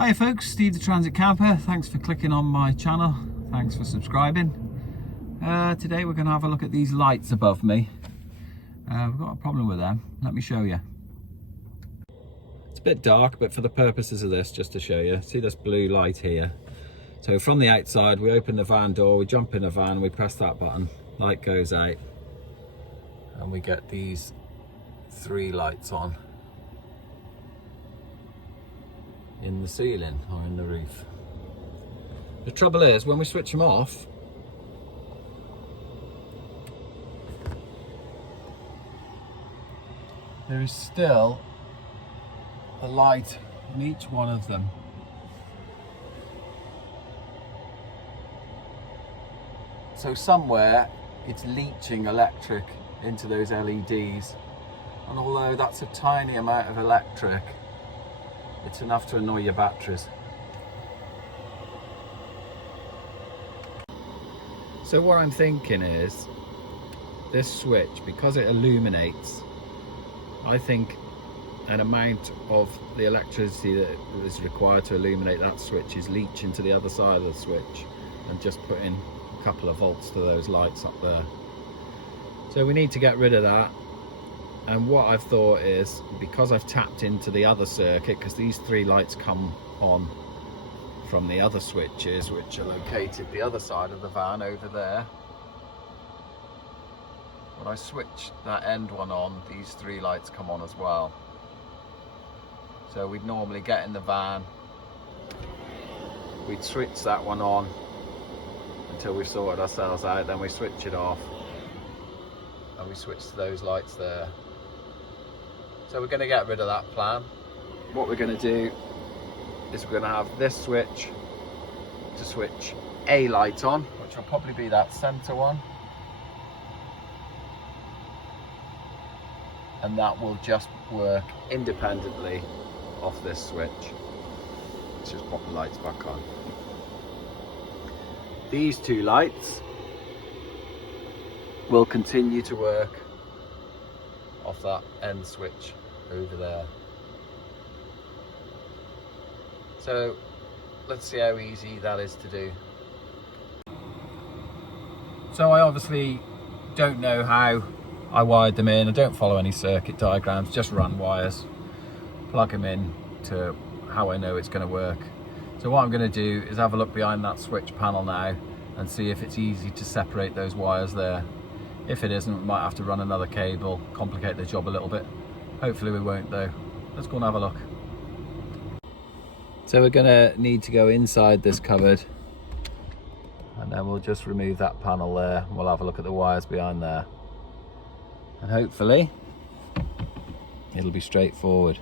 Hi folks, Steve the Transit Camper. Thanks for clicking on my channel. Thanks for subscribing. Today we're going to have a look at these lights above me. We've got a problem with them. Let me show you. It's a bit dark, but for the purposes of this, just to show you, see this blue light here? So from the outside, we open the van door, we jump in the van, we press that button, light goes out, and we get these three lights on in the ceiling or in the roof. The trouble is, when we switch them off, there is still a light in each one of them. So somewhere it's leaching electric into those LEDs, and although that's a tiny amount of electric, it's enough to annoy your batteries. So what I'm thinking is, this switch, because it illuminates, I think an amount of the electricity that is required to illuminate that switch is leaching to the other side of the switch and just putting a couple of volts to those lights up there. So we need to get rid of that. And what I've thought is, because I've tapped into the other circuit, because these three lights come on from the other switches, which are located the other side of the van over there. When I switch that end one on, these three lights come on as well. So we'd normally get in the van, we'd switch that one on until we've sorted ourselves out, then we switch it off and we switch to those lights there. So we're going to get rid of that plan. What we're going to do is we're going to have this switch to switch a light on, which will probably be that center one, and that will just work independently off this switch. Let's just pop the lights back on. These two lights will continue to work off that end switch over there. So let's see how easy that is to do. So I obviously don't know how I wired them in. I don't follow any circuit diagrams, just run wires, plug them in to how I know it's going to work. So what I'm going to do is have a look behind that switch panel now and see if it's easy to separate those wires there. If it isn't, we might have to run another cable, complicate the job a little bit. Hopefully we won't though. Let's go and have a look. So we're gonna need to go inside this cupboard, and then we'll just remove that panel there. We'll have a look at the wires behind there. And hopefully it'll be straightforward.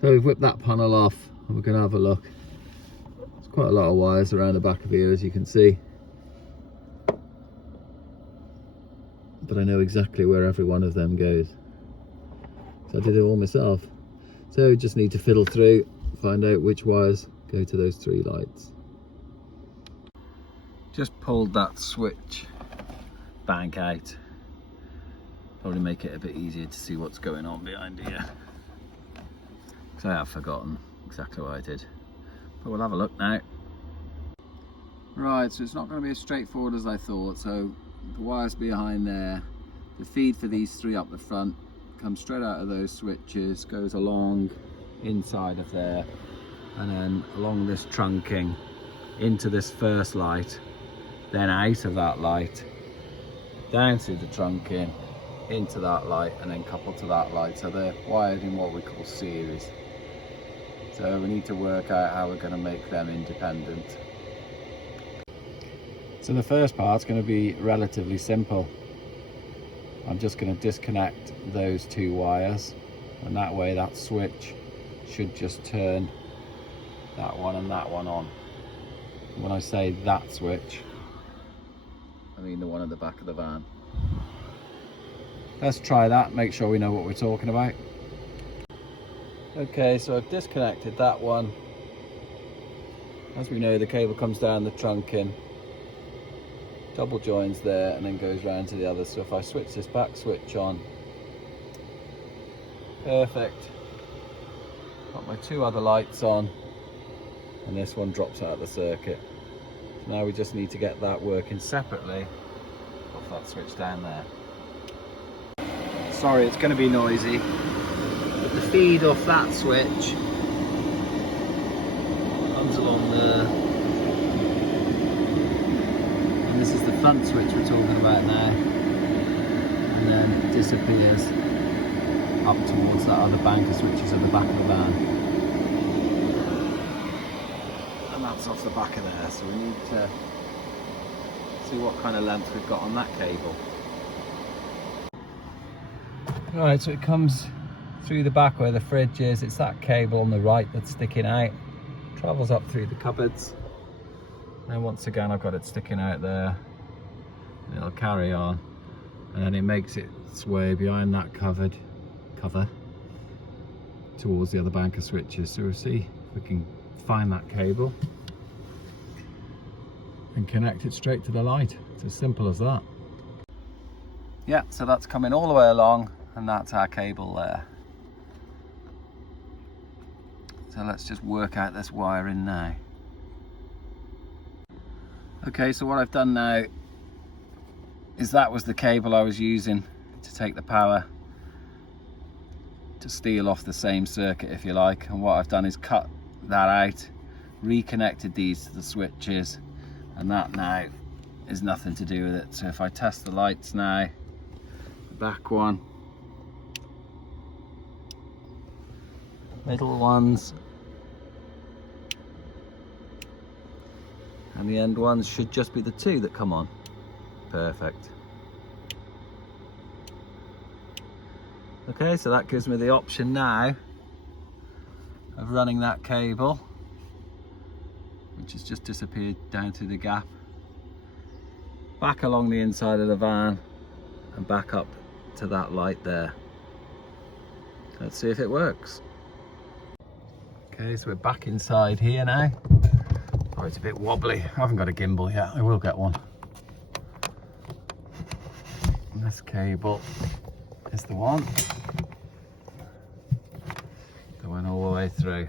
So we've whipped that panel off and we're gonna have a look. There's quite a lot of wires around the back of here, as you can see. But I know exactly where every one of them goes. So I did it all myself. So just need to fiddle through, find out which wires go to those three lights. Just pulled that switch bank out. Probably make it a bit easier to see what's going on behind here. Because I have forgotten exactly what I did. But we'll have a look now. Right, so it's not going to be as straightforward as I thought. So the wires behind there, the feed for these three up the front comes straight out of those switches, goes along inside of there, and then along this trunking into this first light, then out of that light, down through the trunking, into that light, and then coupled to that light. So they're wired in what we call series. So we need to work out how we're going to make them independent. So the first part's going to be relatively simple. I'm just going to disconnect those two wires, and that way that switch should just turn that one and that one on. When I say that switch, I mean the one at the back of the van. Let's try that, make sure we know what we're talking about. Okay, so I've disconnected that one. As we know, the cable comes down the trunking, double joins there, and then goes round to the other. So if I switch this back switch on, perfect. Got my two other lights on, and this one drops out of the circuit. Now we just need to get that working separately off that switch down there. Sorry, it's going to be noisy, but the feed off that switch comes along there, and this is the front switch we're talking about now, and then disappears up towards that other bank of switches at the back of the van, and that's off the back of there. So we need to see what kind of length we've got on that cable. Right, so it comes through the back where the fridge is. It's that cable on the right that's sticking out, travels up through the cupboards, and once again I've got it sticking out there, and it'll carry on, and then it makes its way behind that cover towards the other bank of switches. So we'll see if we can find that cable and connect it straight to the light. It's as simple as that. Yeah, so that's coming all the way along, and that's our cable there. So let's just work out this wiring now. Okay, so what I've done now is that was the cable I was using to take the power to steal off the same circuit, if you like, and what I've done is cut that out, reconnected these to the switches, and that now is nothing to do with it. So if I test the lights now, the back one, middle ones, and the end ones should just be the two that come on. Perfect. Okay, so that gives me the option now of running that cable, which has just disappeared down through the gap, back along the inside of the van and back up to that light there. Let's see if it works. Okay, so we're back inside here now. Oh, it's a bit wobbly. I haven't got a gimbal yet. I will get one. And this cable is the one that went all the way through.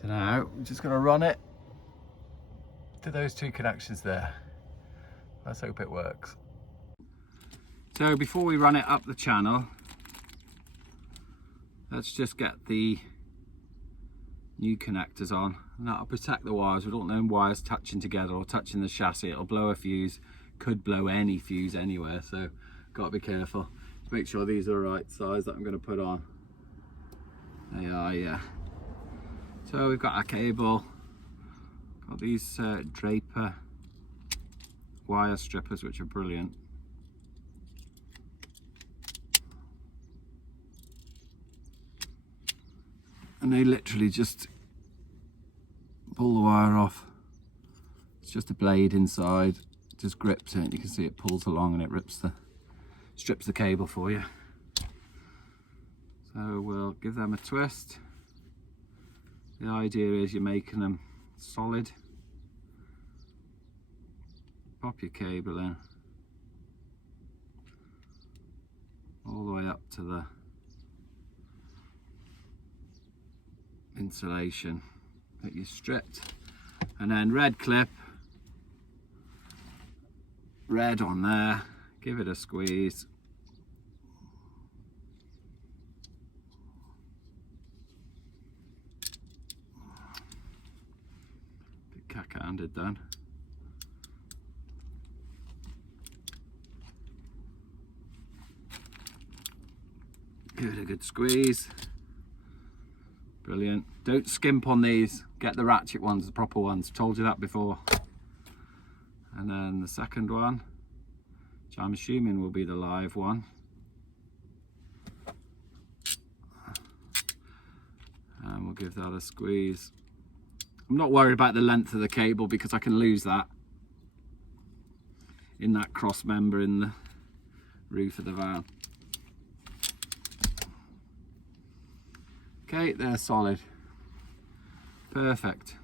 So now we're just going to run it to those two connections there. Let's hope it works. So before we run it up the channel, let's just get the new connectors on, and that'll protect the wires. We don't want wires touching together or touching the chassis. It'll blow a fuse, could blow any fuse anywhere, so got to be careful. Just make sure these are the right size that I'm going to put on. They are, yeah. So we've got our cable, got these Draper wire strippers, which are brilliant. And they literally just pull the wire off. It's just a blade inside, just grips it, and you can see it pulls along and it strips the cable for you. So we'll give them a twist. The idea is you're making them solid. Pop your cable in all the way up to the insulation that you stripped, and then red clip, red on there, give it a squeeze. Bit cack-handed then. Give it a good squeeze. Brilliant. Don't skimp on these. Get the ratchet ones, the proper ones. I've told you that before. And then the second one, which I'm assuming will be the live one. And we'll give that a squeeze. I'm not worried about the length of the cable because I can lose that in that cross member in the roof of the van. Okay, they're solid. Perfect.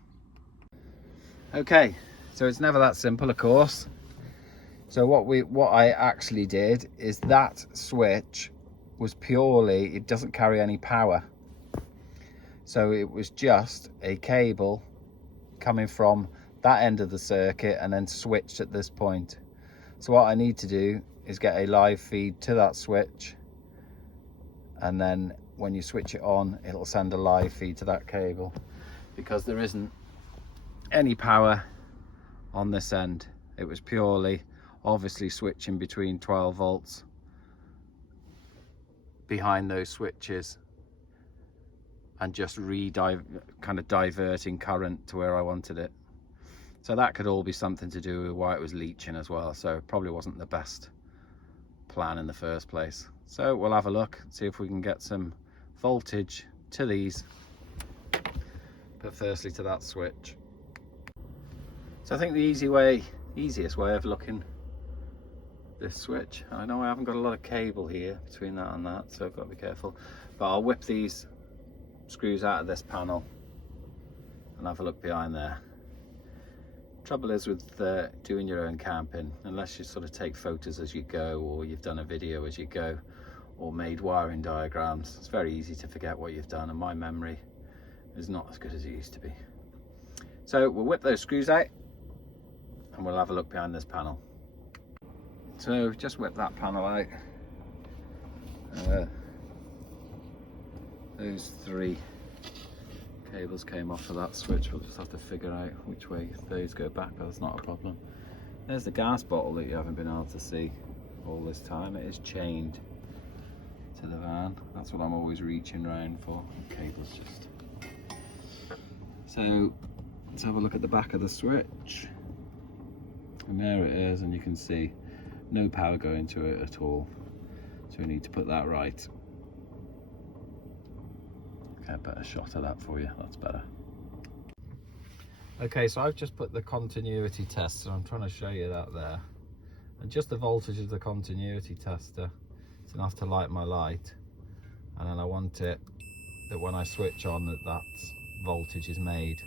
Okay, so it's never that simple, of course. So what I actually did is that switch was purely, it doesn't carry any power. So it was just a cable coming from that end of the circuit and then switched at this point. So what I need to do is get a live feed to that switch, and then when you switch it on, it'll send a live feed to that cable, because there isn't any power on this end. It was purely obviously switching between 12 volts behind those switches and just kind of diverting current to where I wanted it. So that could all be something to do with why it was leaching as well. So it probably wasn't the best plan in the first place. So we'll have a look, see if we can get some voltage to these, but firstly to that switch. So I think the easiest way of looking this switch, I know I haven't got a lot of cable here between that and that, so I've got to be careful, but I'll whip these screws out of this panel and have a look behind there. Trouble is with doing your own camping, unless you sort of take photos as you go, or you've done a video as you go, or made wiring diagrams, it's very easy to forget what you've done, and my memory is not as good as it used to be. So we'll whip those screws out and we'll have a look behind this panel. So just whip that panel out. Those 3 cables came off of that switch. We'll just have to figure out which way those go back, but that's not a problem. There's the gas bottle that you haven't been able to see all this time. It is chained to the van. That's what I'm always reaching around for. The cable's just... So let's have a look at the back of the switch. And there it is, and you can see no power going to it at all. So we need to put that right. Okay, better shot of that for you, that's better. Okay, so I've just put the continuity tester, I'm trying to show you that there. And just the voltage of the continuity tester, it's enough to light my light. And then I want it that when I switch on that voltage is made.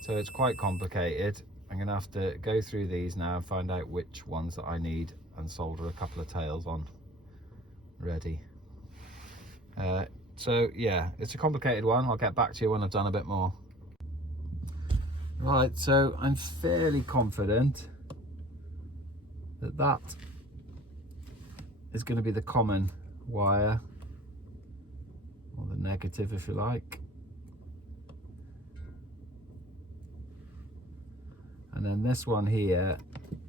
So it's quite complicated. I'm going to have to go through these now and find out which ones that I need and solder a couple of tails on. Ready. So yeah, it's a complicated one. I'll get back to you when I've done a bit more. Right, so I'm fairly confident that that is going to be the common wire, or the negative if you like. And then this one here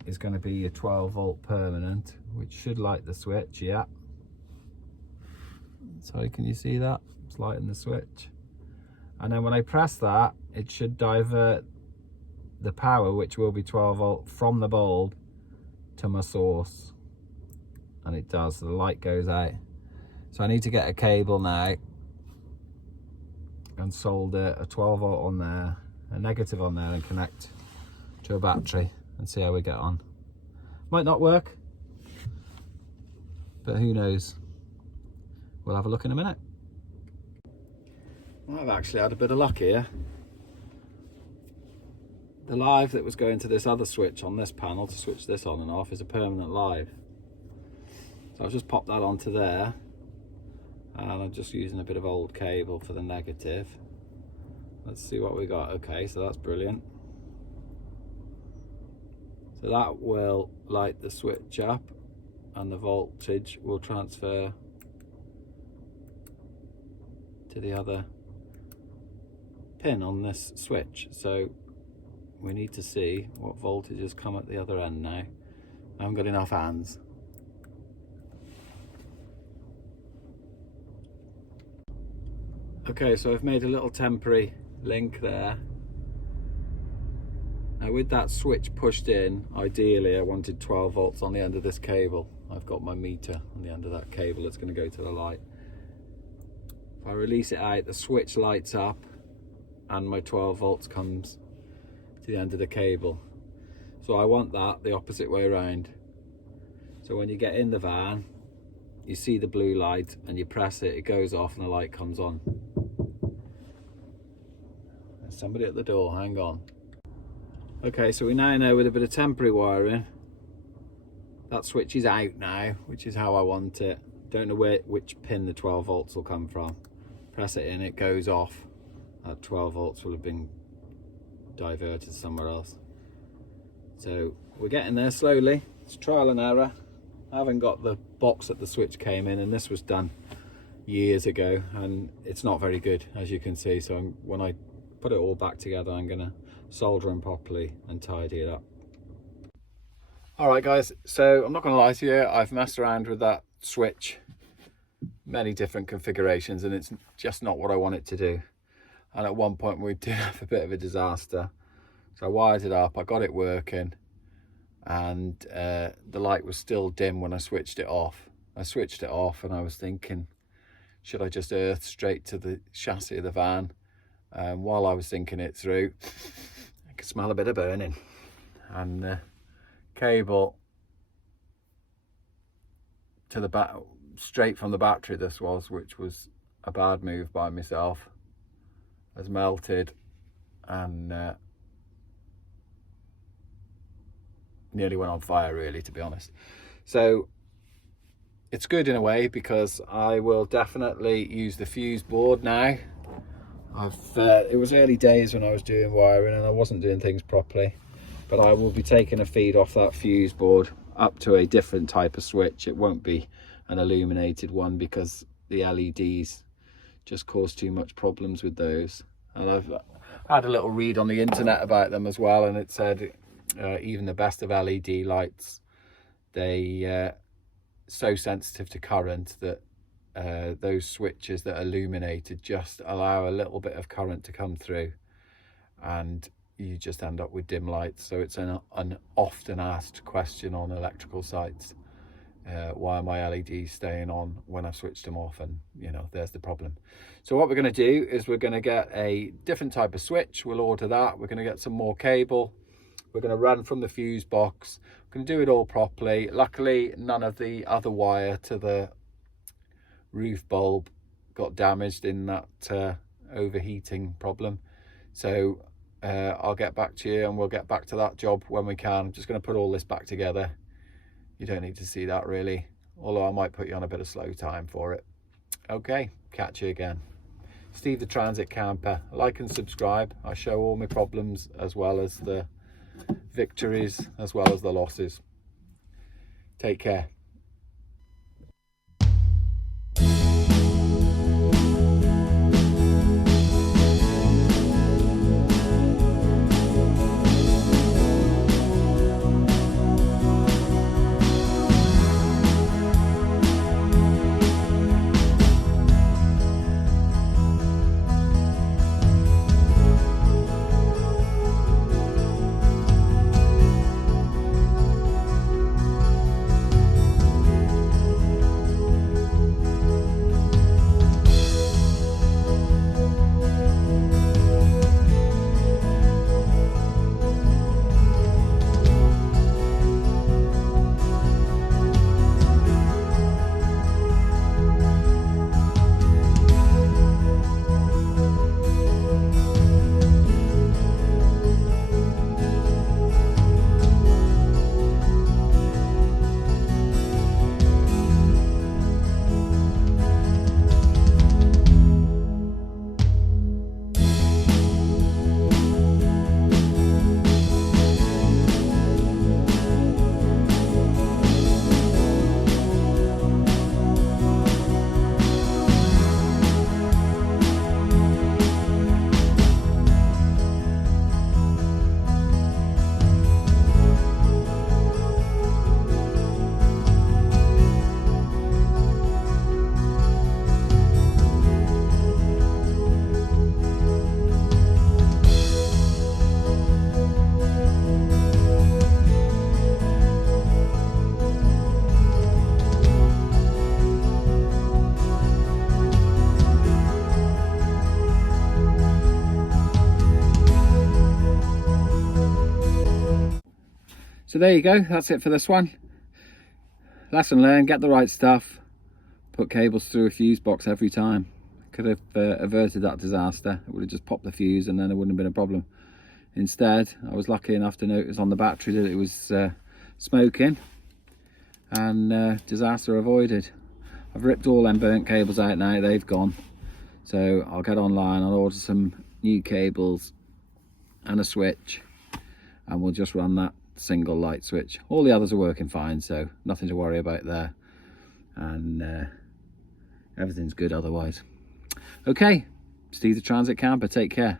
is going to be your 12 volt permanent, which should light the switch, yeah. So can you see that? It's lighting the switch. And then when I press that, it should divert the power, which will be 12 volt, from the bulb to my source. And it does, so the light goes out. So I need to get a cable now and solder a 12 volt on there, a negative on there, and connect to a battery and see how we get on. Might not work, but who knows. We'll have a look in a minute. Well, I've actually had a bit of luck here. The live that was going to this other switch on this panel to switch this on and off is a permanent live. So I've just popped that onto there, and I'm just using a bit of old cable for the negative. Let's see what we got. Okay, so that's brilliant. So that will light the switch up and the voltage will transfer to the other pin on this switch. So we need to see what voltage has come at the other end now. I haven't got enough hands. Okay, so I've made a little temporary link there. Now with that switch pushed in, ideally I wanted 12 volts on the end of this cable. I've got my meter on the end of that cable that's going to go to the light. If I release it out, the switch lights up and my 12 volts comes to the end of the cable. So I want that the opposite way around. So when you get in the van, you see the blue light and you press it, it goes off and the light comes on. There's somebody at the door, hang on. Okay, so we now know with a bit of temporary wiring, that switch is out now, which is how I want it. Don't know which pin the 12 volts will come from. press it in, it goes off. That 12 volts will have been diverted somewhere else. So we're getting there slowly. It's trial and error. I haven't got the box that the switch came in, and this was done years ago, and it's not very good, as you can see. So when I put it all back together, I'm gonna solder them properly and tidy it up. All right guys, so I'm not gonna lie to you, I've messed around with that switch, many different configurations, and it's just not what I want it to do. And at one point we did have a bit of a disaster. So I wired it up, I got it working, and the light was still dim when I switched it off. I switched it off and I was thinking, should I just earth straight to the chassis of the van? While I was thinking it through, I could smell a bit of burning. And cable to the back, straight from the battery this was, which was a bad move by myself, has melted and nearly went on fire, really, to be honest. So it's good in a way, because I will definitely use the fuse board now. It was early days when I was doing wiring and I wasn't doing things properly, but I will be taking a feed off that fuse board up to a different type of switch. It won't be an illuminated one, because the LEDs just cause too much problems with those. And I've had a little read on the internet about them as well, and it said even the best of LED lights, they so sensitive to current that those switches that are illuminated just allow a little bit of current to come through, and you just end up with dim lights. So it's an often asked question on electrical sites, why are my LEDs staying on when I've switched them off? And you know, there's the problem. So what we're going to do is we're going to get a different type of switch. We'll order that. We're going to get some more cable. We're going to run from the fuse box. We're going to do it all properly. Luckily, none of the other wire to the roof bulb got damaged in that overheating problem. So I'll get back to you and we'll get back to that job when we can. I'm just going to put all this back together. You don't need to see that really, although I might put you on a bit of slow time for it. Okay, catch you again. Steve the Transit Camper. Like and subscribe. I show all my problems as well as the victories as well as the losses. Take care. So there you go, that's it for this one. Lesson learned, get the right stuff, put cables through a fuse box every time. Could have averted that disaster. It would have just popped the fuse and then it wouldn't have been a problem. Instead, I was lucky enough to notice on the battery that it was smoking, and disaster avoided. I've ripped all them burnt cables out now, they've gone. So I'll get online, I'll order some new cables and a switch, and we'll just run that single light switch. All the others are working fine, so nothing to worry about there, and everything's good otherwise. Okay, Steve the Transit Camper, take care.